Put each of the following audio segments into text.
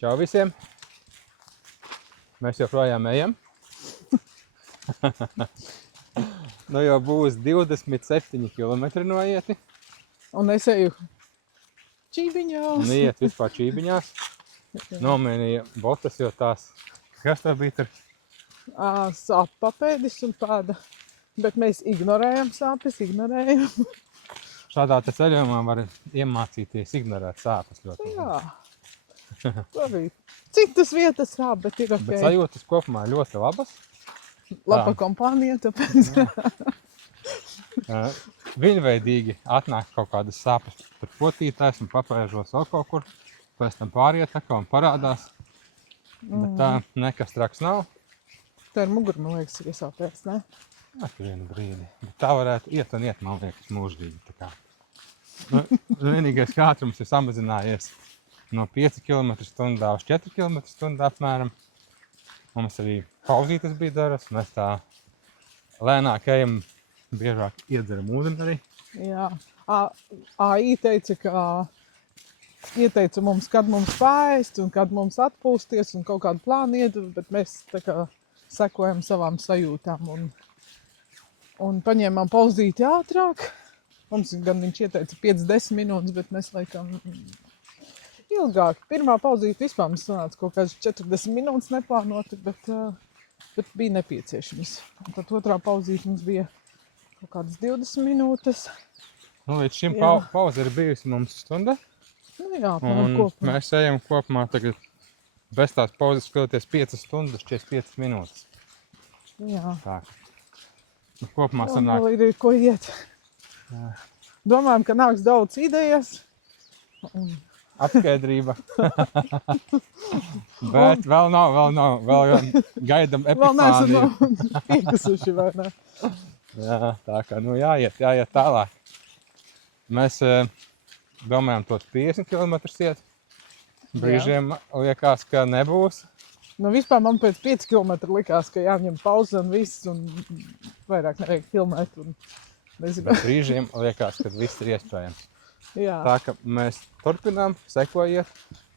Čau visiem! Mēs joprojām ejam. Nu jau būs 27 kilometri noieti. Un es eju čībiņās. Un iet vispār čībiņās. Nomainīja botas, jo tās... Kas tā bija tur? Sāp papēdis un tāda. Bet mēs ignorējam sāpes, ignorējam. Šādā te ceļojumā var iemācīties ignorēt sāpes ļoti. Jā. Arī citas vietas sāp, bet ir ok. Bet sajūtas kopumā ļoti labas. Laba kompānija, tāpēc. Viņveidīgi atnāk kaut kādas sāpes tur potītājs un papēžos vēl kaut kur. Pēc tam pāriet un parādās. Bet tā nekas traks nav. Tā ir mugura, man liekas, ir iesāpēs, ne? Tur vienu brīdi. Bet tā varētu iet un iet, man liekas, mūžīgi. Tā kā. Vienīgais ātrums ir samazinājies no 5 km/h uz 4 km/h apmēram. Mums arī pauzītes bija daras. Mēs tā lēnāk ejam, biežāk iedzeram ūdeni arī. Jā. AI ieteica mums, kad mums paēst un kad mums atpūsties un kaut kādu plānu iedeva, bet mēs tā kā sekojam savām sajūtām un paņēmām pauzīti ātrāk. Mums gan viņš ieteica 5-10 minūtes, bet mēs laikam ilgāk. Pirmā pauzīte vispār mums sanāca kaut kāds 40 minūtes neplānoti, bet bija nepieciešams. Un tad otrā pauzīte mums bija kaut kādas 20 minūtes. Nu, līdz šim pauze ir bijusi mums stunda. Nu jā, un kopumā. Mēs ejam kopumā tagad bez tās pauzes skatoties 5 stundas 45 minūtes. Jā. Tā. Nu, kopumā Un sanāk. vēl ir ko iet. Jā. Domājam, ka nāks daudz idejas. Apskaidrība. Bet vēl nav, vēl gaidam epifāniju. Vēl neesam piekusuši, vai ne? Jā, tā kā, nu jāiet tālāk. Mēs domājam tos 50 km iet. Brīžiem liekas, ka nebūs. Nu, vispār man pēc 5 km likās, ka jāņem pauze un viss, un vairāk nevajag filmēt. Un nezinu. Bet brīžiem liekas, ka viss ir iespējams. Jā. Tā ka mēs turpinām, sekojiet.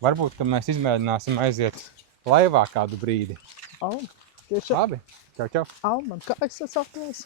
Varbūt, ka mēs izmēģināsim aiziet laivā kādu brīdi. Tieši. Labi, čau. Man kājas sasapties.